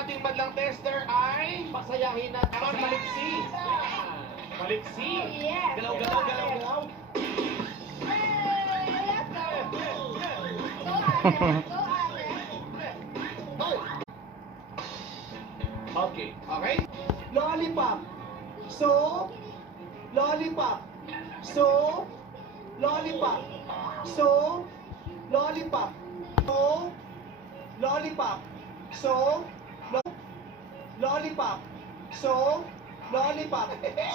ating madlang tester ay pasayahin natin ang maliksi. Maliksi. Yes. Galaw, galaw, galaw, galaw. Okay. Okay? Lollipop. So, lollipop. So, lollipop. So, lollipop. So, lollipop. So, lollipop. So, lollipop.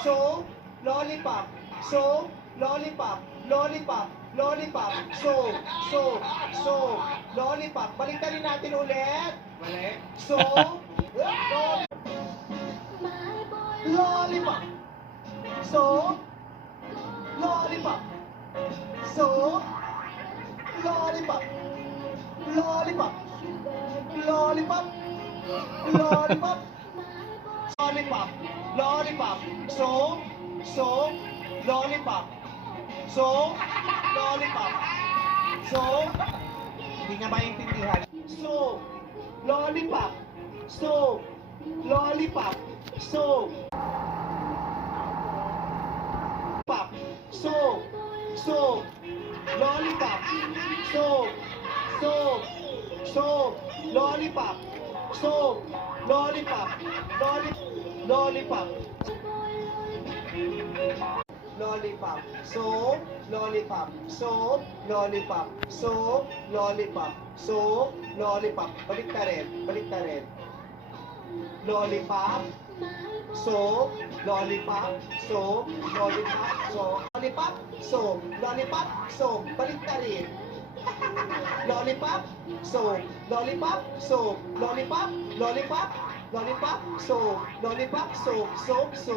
So, lollipop. So, lollipop. Lollipop. Lollipop. So, lollipop. Baliktarin natin ulit. Mali. So, lollipop. So, lollipop. So, lollipop. Lollipop. Lollipop. Lollipop. Lollipop. Lollipop. So, lollipop. So, lollipop. So, hindi niya maintindihan. So, lollipop. So, lollipop. So, pop. So, lollipop. So, lollipop. So, lollipop. Lollipop. Lollipop. So, lollipop. So, lollipop. So, lollipop. So, lollipop. Balik ka rin. Balik ka rin. Lollipop. So, lollipop. So, lollipop. So, lollipop. So, lollipop. So, balik ka rin. Lollipop. So, lollipop. So, lollipop. Lollipop. Lollipop. So, lollipop. So, lollipop.